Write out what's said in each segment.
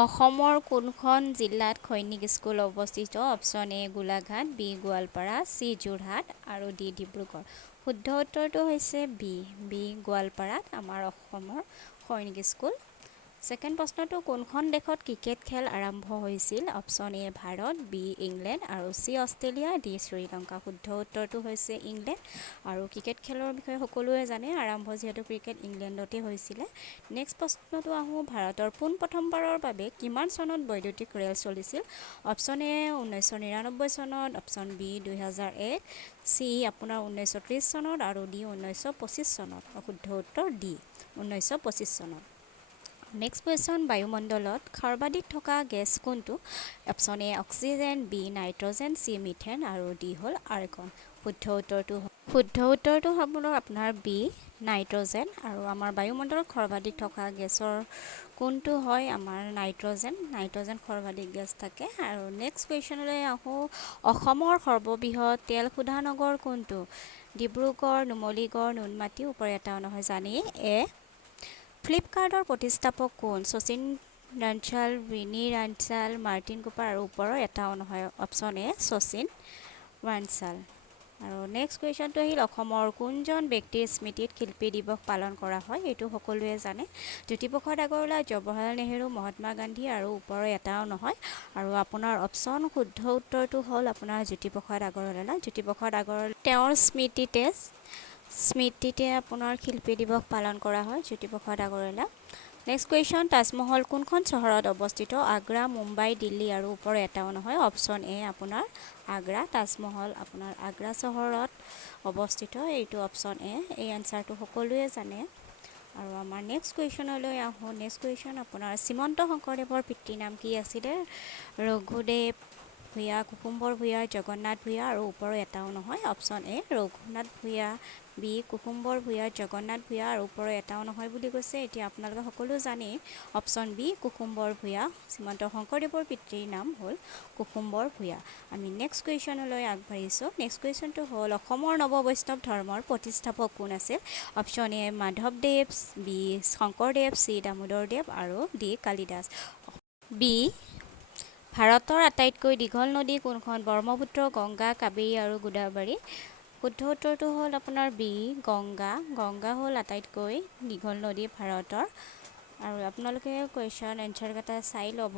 অসমৰ কোনখন জিলাত সৈনিক স্কুল অৱস্থিত? Option A Golaghat, B Goalpara, C Jorhat আৰু ডি ডিব্ৰুগড়। শুদ্ধ উত্তৰটো হৈছে বি গোৱালপাৰাত আমাৰ অসমৰ সৈনিক স্কুল। ছেকেণ্ড প্ৰশ্নটো কোনখন দেশত ক্ৰিকেট খেল আৰম্ভ হৈছিল? Option A Bharat, B England আৰু চি অষ্ট্ৰেলিয়া, ডি শ্ৰীলংকা। শুদ্ধ উত্তৰটো হৈছে ইংলেণ্ড। আৰু ক্ৰিকেট খেলৰ বিষয়ে সকলোৱে জানে, আৰম্ভ যিহেতু ক্ৰিকেট ইংলেণ্ডতে হৈছিলে। নেক্সট প্ৰশ্নটো আহোঁ, ভাৰতৰ পোনপ্ৰথমবাৰৰ বাবে কিমান চনত বৈদ্যুতিক ৰেল চলিছিল? অপশ্যন এ 1999 চনত, অপশ্যন বি 2001, চি আপোনাৰ 1930 চনত আৰু ডি 1925 চনত। শুদ্ধ উত্তৰ ডি 1925 চনত। নেক্সট কুৱেশ্যন, বায়ুমণ্ডলত সৰ্বাধিক থকা গেছ কোনটো? Option A oxygen, B nitrogen, C methane আৰু ডি হ'ল আৰ্গন। শুদ্ধ উত্তৰটো হ'ব আপোনাৰ বি নাইট্ৰজেন। আৰু আমাৰ বায়ুমণ্ডলত সৰ্বাধিক থকা গেছৰ কোনটো হয়? আমাৰ নাইট্ৰজেন সৰ্বাধিক গেছ থাকে। আৰু নেক্সট কুৱেশ্যনলৈ আহোঁ, অসমৰ সৰ্ববৃহৎ তেল শোধনাগাৰ কোনটো? ডিব্ৰুগড়, নুমলীগড়, নুনমাটি, ওপৰৰ এটা নহয় জানেই। এ ফ্লিপকাৰ্টৰ প্ৰতিষ্ঠাপক কোন? শচীন ৰাঞ্চাল, বিনি ৰাঞ্চাল, মাৰ্টিন কুপাৰ আৰু ওপৰৰ এটাও নহয়। অপশ্যন এ শচীন ৰাঞ্চাল। আৰু নেক্সট কুৱেশ্যনটো আহিল, অসমৰ কোনজন ব্যক্তিৰ স্মৃতিত শিল্পী দিৱস পালন কৰা হয়? এইটো সকলোৱে জানে, জ্যোতিপ্ৰসাদ আগৰৱালা, জৱাহৰলাল নেহেৰু, মহাত্মা গান্ধী আৰু ওপৰৰ এটাও নহয়। আৰু আপোনাৰ অপশ্যন শুদ্ধ উত্তৰটো হ'ল আপোনাৰ জ্যোতিপ্ৰসাদ আগৰৱালা। তেওঁৰ স্মৃতিতে আপোনাৰ শিল্পী দিৱস পালন কৰা হয়, জ্যোতিপ্ৰসাদ আগৰৱালা। নেক্সট কুৱেশ্যন, তাজমহল কোনখন চহৰত অৱস্থিত? আগ্ৰা, মুম্বাই, দিল্লী আৰু ওপৰৰ এটাও নহয়। অপশ্যন এ আপোনাৰ আগ্ৰা, তাজমহল আপোনাৰ আগ্ৰা চহৰত অৱস্থিত। এইটো অপশ্যন এ, এই এনচাৰটো সকলোৱে জানে। আৰু আমাৰ নেক্সট কুৱেশ্যনলৈ আহোঁ। নেক্সট কুৱেশ্যন আপোনাৰ, শ্ৰীমন্ত শংকৰদেৱৰ পিতৃৰ নাম কি আছিলে? ৰঘুদেৱ ভূঞা, কুসুম্বৰ ভূঞা, জগন্নাথ ভূঞা আৰু ওপৰৰ এটাও নহয়। Option A Raghunath Bhuyan, B Kusumbar Bhuyan, Jagannath Bhuyan আৰু ওপৰৰ এটাও নহয় বুলি কৈছে। এতিয়া আপোনালোকে সকলো জানেই, অপশ্যন বি কুসুম্বৰ ভূঞা। শ্ৰীমন্ত শংকৰদেৱৰ পিতৃৰ নাম হ'ল কুসুম্বৰ ভূঞা। আমি নেক্সট কুৱেশ্যনলৈ আগবাঢ়িছোঁ। নেক্সট কুৱেশ্যনটো হ'ল, অসমৰ নৱবৈষ্ণৱ ধৰ্মৰ প্ৰতিষ্ঠাপক কোন আছিল? অপশ্যন এ মাধৱদেৱ, বি শংকৰদেৱ, চি দামোদৰদেৱ আৰু ডি কালিদাস। বি ভাৰতৰ আটাইতকৈ দীঘল নদী কোনখন? ব্ৰহ্মপুত্ৰ, গংগা, কাবেৰী আৰু গোদাবৰী। শুদ্ধ উত্তৰটো হ'ল আপোনাৰ বি গংগা হ'ল আটাইতকৈ দীঘল নদী ভাৰতৰ। আৰু আপোনালোকে কুৱেশ্যন এনচাৰকেইটা চাই ল'ব।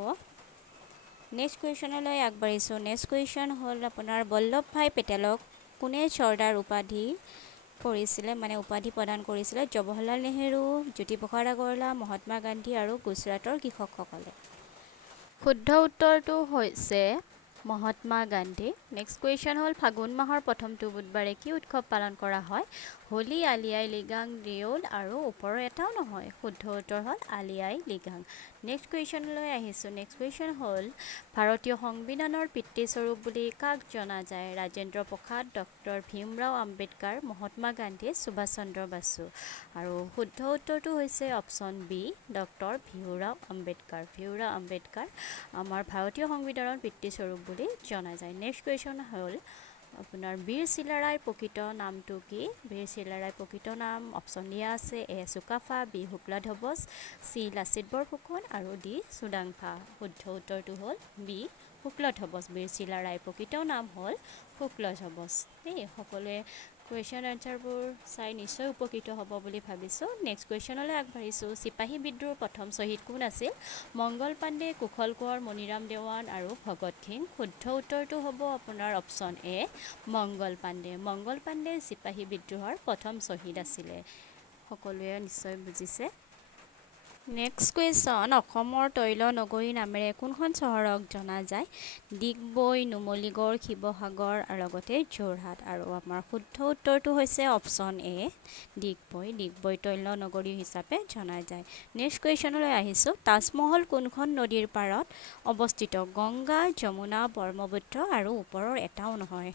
নেক্সট কুৱেশ্যনলৈ আগবাঢ়িছোঁ। নেক্সট কুৱেশ্যন হ'ল আপোনাৰ, বল্লভ ভাই পেটেলক কোনে চৰ্দাৰ উপাধি প্ৰদান কৰিছিলে? জৱাহৰলাল নেহেৰু, জ্যোতিপ্ৰসাদ আগৰৱালা, মহাত্মা গান্ধী আৰু গুজৰাটৰ কৃষকসকলে। শুদ্ধ উত্তৰটো হৈছে মহাত্মা গান্ধী। নেক্সট কুৱেশ্যন হ'ল, ফাগুন মাহৰ প্ৰথমটো বুধবাৰে কি উৎসৱ পালন কৰা হয়? হোলী, আলি আই লৃগাং, দেউল আৰু ওপৰৰ এটাও নহয়। শুদ্ধ উত্তৰ হ'ল আলি আই লৃগাং। নেক্সট কুৱেশ্যনলৈ আহিছোঁ। নেক্সট কুৱেশ্যন হ'ল, ভাৰতীয় সংবিধানৰ পিতৃস্বৰূপ বুলি কাক জনা যায়? ৰাজেন্দ্ৰ প্ৰসাদ, ডক্টৰ ভীমৰাও আম্বেদকাৰ, মহাত্মা গান্ধী, সুভাষ চন্দ্ৰ বসু। আৰু শুদ্ধ উত্তৰটো হৈছে option B doctor Bhimrao Ambedkar আমাৰ ভাৰতীয় সংবিধানৰ পিতৃস্বৰূপ বুলি জনা যায়। নেক্সট কুৱেশ্যন হ'ল আপোনাৰ, বীৰ চিলাৰায়ৰ প্ৰকৃত নামটো কি? বীৰ চিলাৰায়ৰ প্ৰকৃত নাম অপশ্যন দিয়া আছে, এ চুকাফা, বি শুক্লধ্বজ, চি লাচিত বৰফুকন আৰু ডি চুডাংফা। শুদ্ধ উত্তৰটো হ'ল বি শুক্লধ্বজ। বীৰ চিলাৰায়ৰ প্ৰকৃত নাম হ'ল শুক্লধ্বজ। সকলোৱে কুৱেশ্যন এনচাৰবোৰ চাই নিশ্চয় উপকৃত হ'ব বুলি ভাবিছোঁ। নেক্সট কুৱেশ্যনলৈ আগবাঢ়িছোঁ। চিপাহী বিদ্ৰোহৰ প্ৰথম শ্বহীদ কোন আছিল? মংগল পাণ্ডে, কুশল কোঁৱৰ, মণিৰাম দেৱান আৰু ভগত সিং। শুদ্ধ উত্তৰটো হ'ব আপোনাৰ অপশ্যন এ মংগল পাণ্ডে চিপাহী বিদ্ৰোহৰ প্ৰথম শ্বহীদ আছিলে। সকলোৱে নিশ্চয় বুজিছে। নেক্সট কুৱেশ্যন, অসমৰ তৈল নগৰী নামেৰে কোনখন চহৰক জনা যায়? ডিগবৈ, নুমলীগড়, শিৱসাগৰ আৰু লগতে যোৰহাট। আৰু আমাৰ শুদ্ধ উত্তৰটো হৈছে অপশ্যন এ ডিগবৈ তৈল নগৰী হিচাপে জনা যায়। নেক্সট কুৱেশ্যনলৈ আহিছোঁ। তাজমহল কোনখন নদীৰ পাৰত অৱস্থিত? গংগা, যমুনা, ব্ৰহ্মপুত্ৰ আৰু ওপৰৰ এটাও নহয়।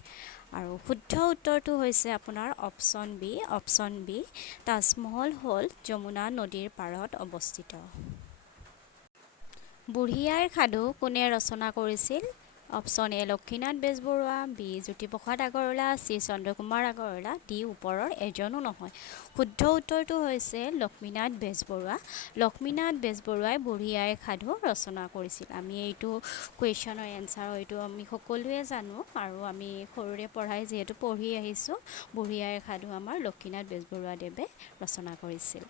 আৰু শুদ্ধ উত্তৰটো হৈছে আপোনাৰ অপশ্যন বি তাজমহল হ'ল যমুনা নদীৰ পাৰত অৱস্থিত। বুঢ়ী আইৰ সাধু কোনে ৰচনা কৰিছিল? Option A Lakshminath Bezbaroa, B Jyotiprasad Agarwala, C Chandrakumar Agarwala, D ওপৰৰ এজনো নহয়। শুদ্ধ উত্তৰটো হৈছে লক্ষ্মীনাথ বেজবৰুৱা। লক্ষ্মীনাথ বেজবৰুৱাই বুঢ়ী আইৰ সাধু ৰচনা কৰিছিল। আমি এইটো কুৱেশ্যনৰ এনচাৰ এইটো আমি সকলোৱে জানো আৰু আমি সৰুৰে পৰাই যিহেতু পঢ়ি আহিছোঁ, বুঢ়ী আইৰ সাধু আমাৰ লক্ষ্মীনাথ বেজবৰুৱাদেৱে ৰচনা কৰিছিল।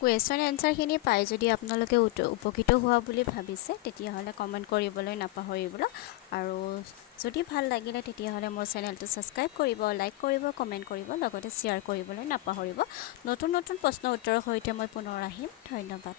কুৱেশ্যন এনচাৰখিনি পাই যদি আপোনালোকে উপকৃত হোৱা বুলি ভাবিছে তেতিয়াহ'লে কমেণ্ট কৰিবলৈ নাপাহৰিব আৰু যদি ভাল লাগিলে তেতিয়াহ'লে মোৰ চেনেলটো ছাবস্ক্ৰাইব কৰিব, লাইক কৰিব, কমেণ্ট কৰিব, লগতে শ্বেয়াৰ কৰিবলৈ নাপাহৰিব। নতুন নতুন প্ৰশ্ন উত্তৰৰ সৈতে মই পুনৰ আহিম। ধন্যবাদ।